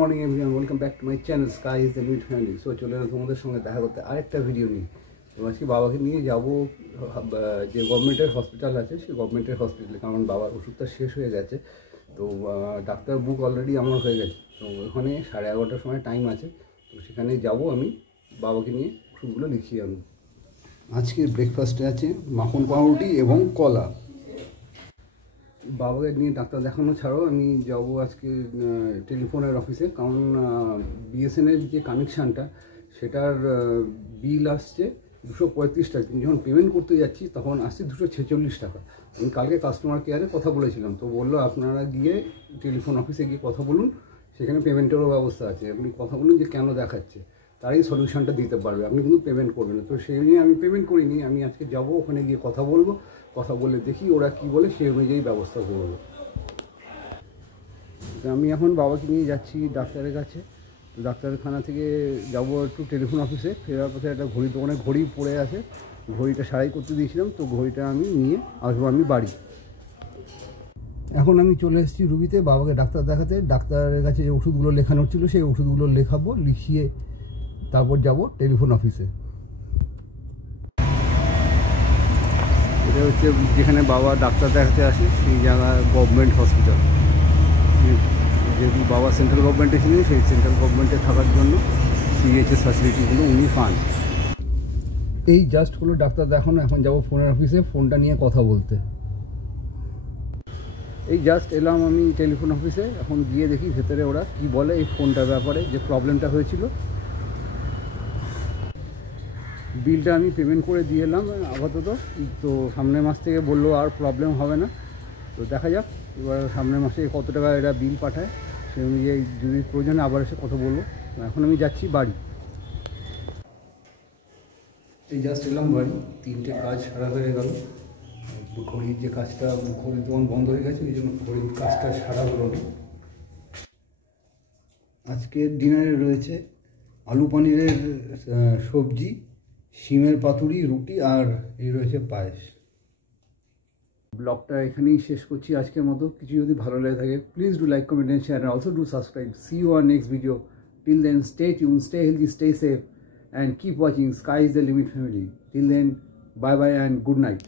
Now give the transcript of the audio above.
Morning everyone, welcome back to my channel sky is the mid family. So চলে এলাম তোমাদের সঙ্গে দেখা করতে আরেকটা ভিডিও নিয়ে। তো আজকে বাবাকে নিয়ে যাব যে গভর্নমেন্টের হসপিটাল আছে সেই গভর্নমেন্টের হসপিটালে, কারণ বাবার ওষুধটা শেষ হয়ে গেছে। তো ডাক্তার বুক অলরেডি আমার হয়ে গেছে, তো ওখানে 11:30টার সময় টাইম আছে। তো সেখানে যাব আমি, বাবাকে নিয়ে ওষুধগুলো লিখিয়ে আনবো। আজকের ব্রেকফাস্টে আছে মাখন পাউরুটি এবং কলা। বাবাকে নিয়ে ডাক্তার দেখানো ছাড়াও আমি যাব আজকে টেলিফোনের অফিসে, কারণ বিএসএনএল যে কানেকশানটা সেটার বিল আসছে 235 টাকা। কিন্তু যখন পেমেন্ট করতে যাচ্ছি তখন আসছে 246 টাকা। আমি কালকে কাস্টমার কেয়ারে কথা বলেছিলাম, তো বললো আপনারা গিয়ে টেলিফোন অফিসে গিয়ে কথা বলুন, সেখানে পেমেন্টেরও ব্যবস্থা আছে। আপনি কথা বলুন যে কেন দেখাচ্ছে, তারই সলিউশনটা দিতে পারবে, আপনি কিন্তু পেমেন্ট করবেন না। তো সেই নিয়ে আমি পেমেন্ট করিনি, আমি আজকে যাব ওখানে গিয়ে কথা বলবো, কথা বলে দেখি ওরা কি বলে, সেই অনুযায়ী ব্যবস্থা করবো। আমি এখন বাবাকে নিয়ে যাচ্ছি ডাক্তারের কাছে। তো ডাক্তারখানা থেকে যাবো একটু টেলিফোন অফিসে, ফেরার পথে একটা ঘড়ির দোকানে ঘড়ি পড়ে আছে, ঘড়িটা সারাই করতে দিয়েছিলাম, তো ঘড়িটা আমি নিয়ে আসবো আমি বাড়ি। এখন আমি চলে এসেছি রুবিতে বাবাকে ডাক্তার দেখাতে। ডাক্তারের কাছে যে ওষুধগুলো লেখানোর ছিল সেই ওষুধগুলো লেখাবো, লিখিয়ে তারপর যাব টেলিফোন অফিসে। এটা হচ্ছে যেখানে বাবা ডাক্তার দেখাতে আসে, সেই জায়গা গভর্নমেন্ট হসপিটাল। যেহেতু বাবা সেন্ট্রাল গভর্নমেন্টে ছিলেন, সেই সেন্ট্রাল গভর্নমেন্টে থাকার জন্য সিএইচএস ফ্যাসিলিটিগুলো উনি পান। এই জাস্ট হলো ডাক্তার দেখানো, এখন যাব ফোনের অফিসে ফোনটা নিয়ে কথা বলতে। এই জাস্ট এলাম আমি টেলিফোন অফিসে, এখন গিয়ে দেখি ভেতরে ওরা কি বলে এই ফোনটার ব্যাপারে, যে প্রবলেমটা হয়েছিল। বিলটা আমি পেমেন্ট করে দিয়ে এলাম আপাতত। তো সামনের মাস থেকে বললো আর প্রবলেম হবে না। তো দেখা যাক এবার সামনের মাসে কত টাকা এরা বিল পাঠায়, সেই অনুযায়ী যদি প্রয়োজনে আবার এসে কথা বলবো। এখন আমি যাচ্ছি বাড়ি। এই জাস্ট এলাম বাড়ি, 3টে কাজ সারা হয়ে গেল। ঘড়ির যে কাজটা, ঘড়ির দোকান বন্ধ হয়ে গেছে, এই জন্য ঘড়ির কাজটা সারা হলো না। আজকের ডিনারে রয়েছে আলু পনিরের সবজি, শিমের পাতুরি, রুটি, আর এই রয়েছে পায়েস। ব্লগটা এখানেই শেষ করছি আজকের মতো। কিছু যদি ভালো লাগে থাকে, please do like, comment and share, and also do subscribe. See you on next video. Till then, stay tuned, stay healthy, stay safe, and keep watching Sky is the Limit family. Till then, bye bye and good night.